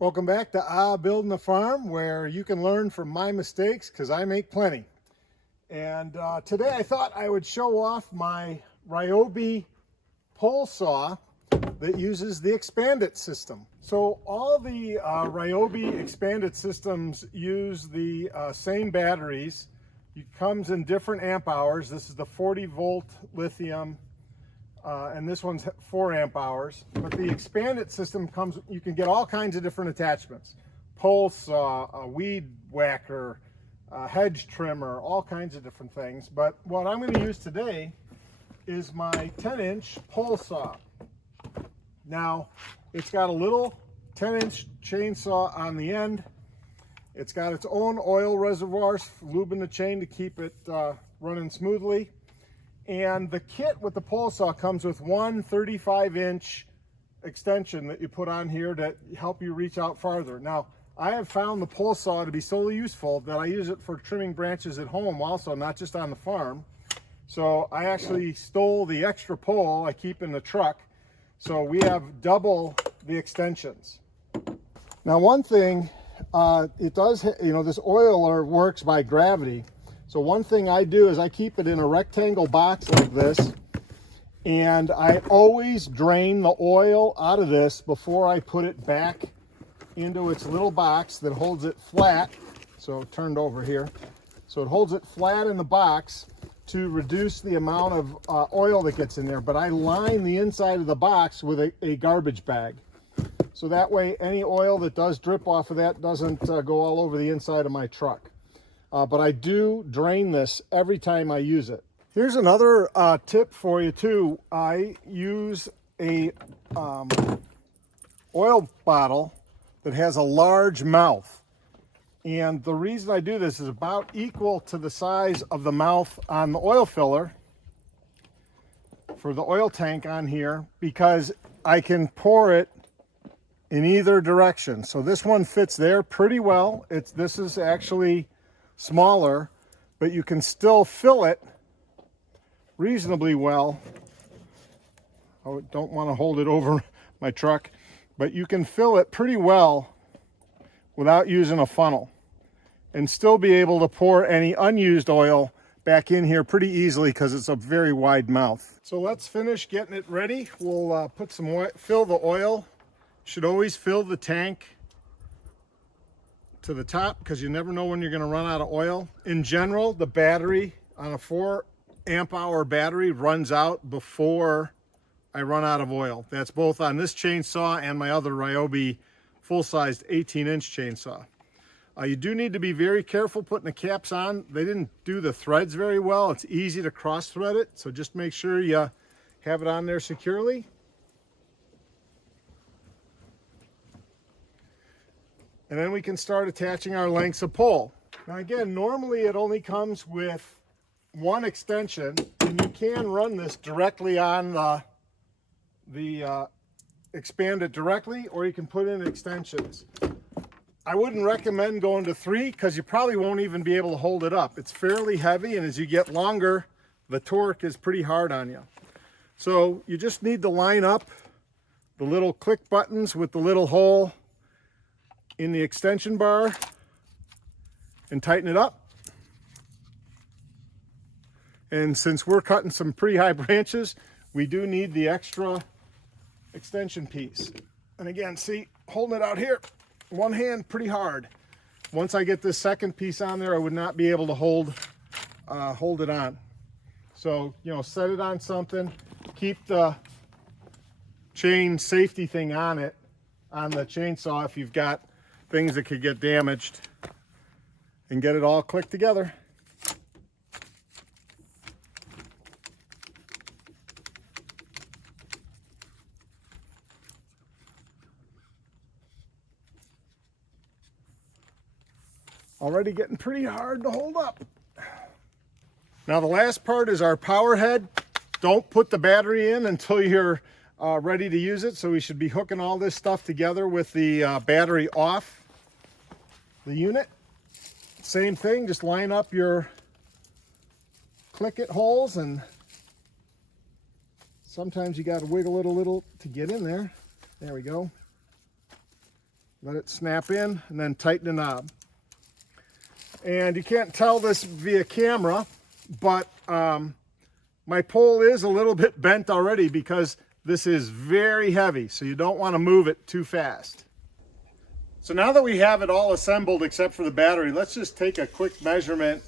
Welcome back to Building a Farm, where you can learn from my mistakes because I make plenty. And today I thought I would show off my Ryobi pole saw that uses the Expand-IT system. So all the Ryobi Expand-IT systems use the same batteries. It comes in different amp hours. This is the 40-volt lithium. And this one's 4 amp hours. But the Expand-IT system comes, you can get all kinds of different attachments. Pole saw, a weed whacker, a hedge trimmer, all kinds of different things. But what I'm going to use today is my 10-inch pole saw. Now, it's got a little 10-inch chainsaw on the end. It's got its own oil reservoirs, lubing the chain to keep it running smoothly. And the kit with the pole saw comes with one 35-inch extension that you put on here to help you reach out farther. Now, I have found the pole saw to be so useful that I use it for trimming branches at home also, not just on the farm. So I actually stole the extra pole I keep in the truck. So we have double the extensions. Now, one thing, it does, this oiler works by gravity. So one thing I do is I keep it in a rectangle box like this, and I always drain the oil out of this before I put it back into its little box that holds it flat. So turned over here. So it holds it flat in the box to reduce the amount of oil that gets in there. But I line the inside of the box with a garbage bag. So that way any oil that does drip off of that doesn't go all over the inside of my truck. But I do drain this every time I use it. Here's another tip for you too. I use a oil bottle that has a large mouth. And the reason I do this is about equal to the size of the mouth on the oil filler for the oil tank on here, because I can pour it in either direction. So this one fits there pretty well. This is actually smaller, but you can still fill it reasonably well. I don't want to hold it over my truck, but you can fill it pretty well without using a funnel and still be able to pour any unused oil back in here pretty easily because it's a very wide mouth. So let's finish getting it ready. We'll put some oil, fill the oil. Should always fill the tank to the top because you never know when you're going to run out of oil. In general, the battery on a 4 amp hour battery runs out before I run out of oil. That's both on this chainsaw and my other Ryobi full-sized 18-inch chainsaw. You do need to be very careful putting the caps on. They didn't do the threads very well. It's easy to cross thread it, so just make sure you have it on there securely. And then we can start attaching our lengths of pole. Now again, normally it only comes with one extension, and you can run this directly on the Expand-IT directly, or you can put in extensions. I wouldn't recommend going to 3 because you probably won't even be able to hold it up. It's fairly heavy, and as you get longer, the torque is pretty hard on you. So you just need to line up the little click buttons with the little hole in the extension bar and tighten it up. And since we're cutting some pretty high branches, we do need the extra extension piece. And again, see, holding it out here, one hand pretty hard. Once I get this second piece on there, I would not be able to hold it on. So, set it on something, keep the chain safety thing on it, on the chainsaw if you've got things that could get damaged, and get it all clicked together. Already getting pretty hard to hold up. Now the last part is our power head. Don't put the battery in until you're ready to use it. So we should be hooking all this stuff together with the battery off the unit. Same thing, just line up your click-it holes, and sometimes you got to wiggle it a little to get in there. There we go. Let it snap in and then tighten the knob. And you can't tell this via camera, but my pole is a little bit bent already because this is very heavy, so you don't want to move it too fast. So now that we have it all assembled except for the battery, let's just take a quick measurement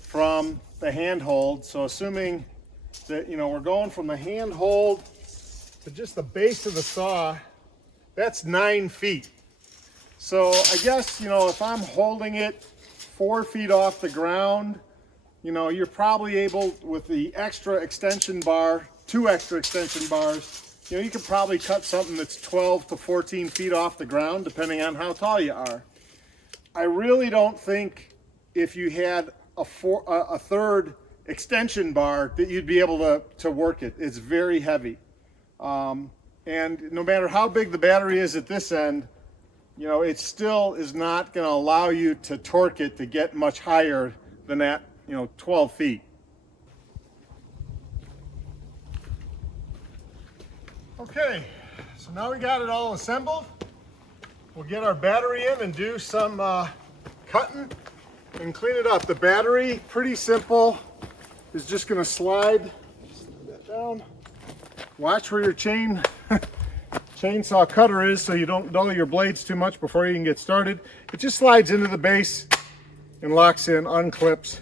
from the handhold. So assuming that, we're going from the handhold to just the base of the saw, that's 9 feet. So I guess, if I'm holding it 4 feet off the ground, you're probably able, with the extra extension bar, 2 extra extension bars, you could probably cut something that's 12 to 14 feet off the ground, depending on how tall you are. I really don't think if you had a third extension bar that you'd be able to work it. It's very heavy. And no matter how big the battery is at this end, it still is not going to allow you to torque it to get much higher than that, 12 feet. Okay, so now we got it all assembled. We'll get our battery in and do some cutting and clean it up. The battery, pretty simple, is just going to slide that down. Watch where your chainsaw cutter is so you don't dull your blades too much before you can get started. It just slides into the base and locks in, unclips.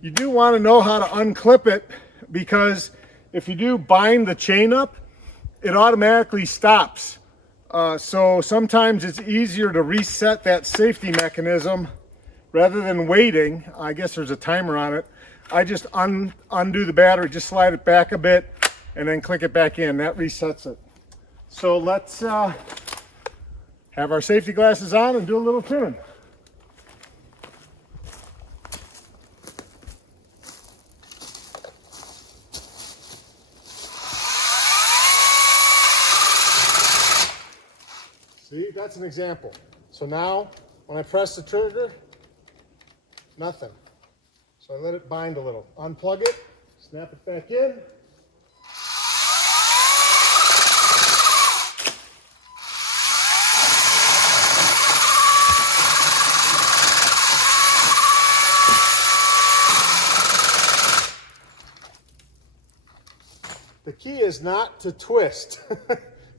You do want to know how to unclip it, because if you do bind the chain up, it automatically stops. So sometimes it's easier to reset that safety mechanism rather than waiting. I guess there's a timer on it. I just undo the battery, just slide it back a bit, and then click it back in. That resets it. So let's have our safety glasses on and do a little trimming. See, that's an example. So now, when I press the trigger, nothing. So I let it bind a little. Unplug it, snap it back in. The key is not to twist,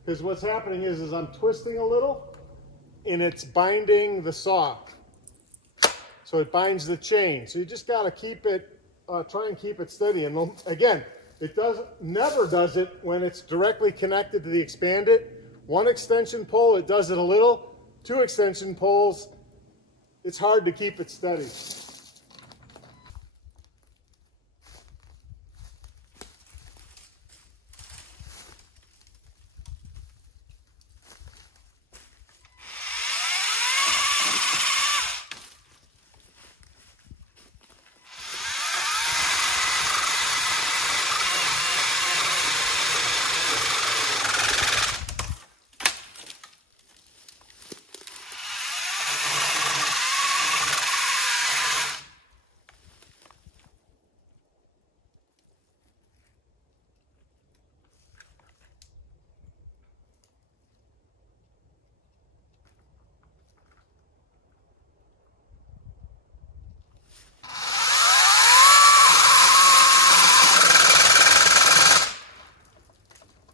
because what's happening is I'm twisting a little and it's binding the saw. So it binds the chain. So you just got to keep it, try and keep it steady. And again, it never does it when it's directly connected to the Expand-IT. 1 extension pole, it does it a little. 2 extension poles, it's hard to keep it steady.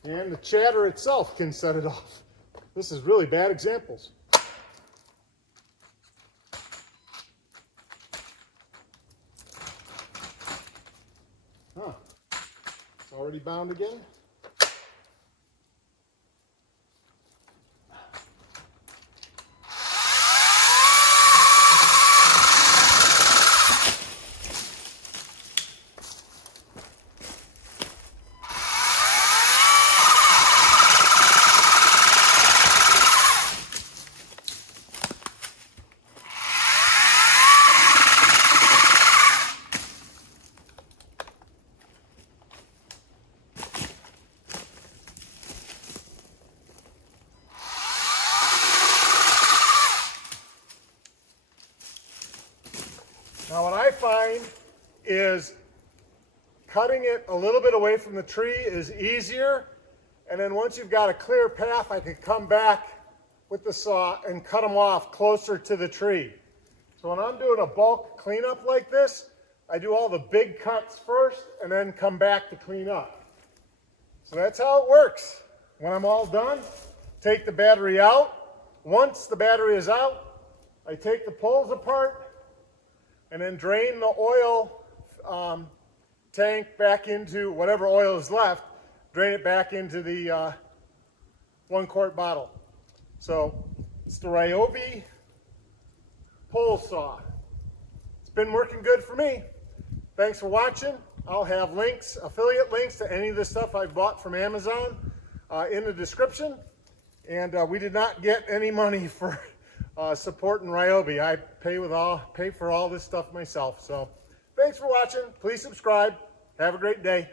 And the chatter itself can set it off. This is really bad examples. Huh. It's already bound again. Now what I find is cutting it a little bit away from the tree is easier, and then once you've got a clear path, I can come back with the saw and cut them off closer to the tree. So when I'm doing a bulk cleanup like this, I do all the big cuts first and then come back to clean up. So that's how it works. When I'm all done, take the battery out. Once the battery is out, I take the poles apart and then drain the oil tank back into whatever oil is left, drain it back into the 1-quart bottle. So it's the Ryobi pole saw. It's been working good for me. Thanks for watching. I'll have links, affiliate links to any of the stuff I've bought from Amazon in the description. And we did not get any money for supporting Ryobi. I pay for all this stuff myself. So thanks for watching. Please subscribe. Have a great day.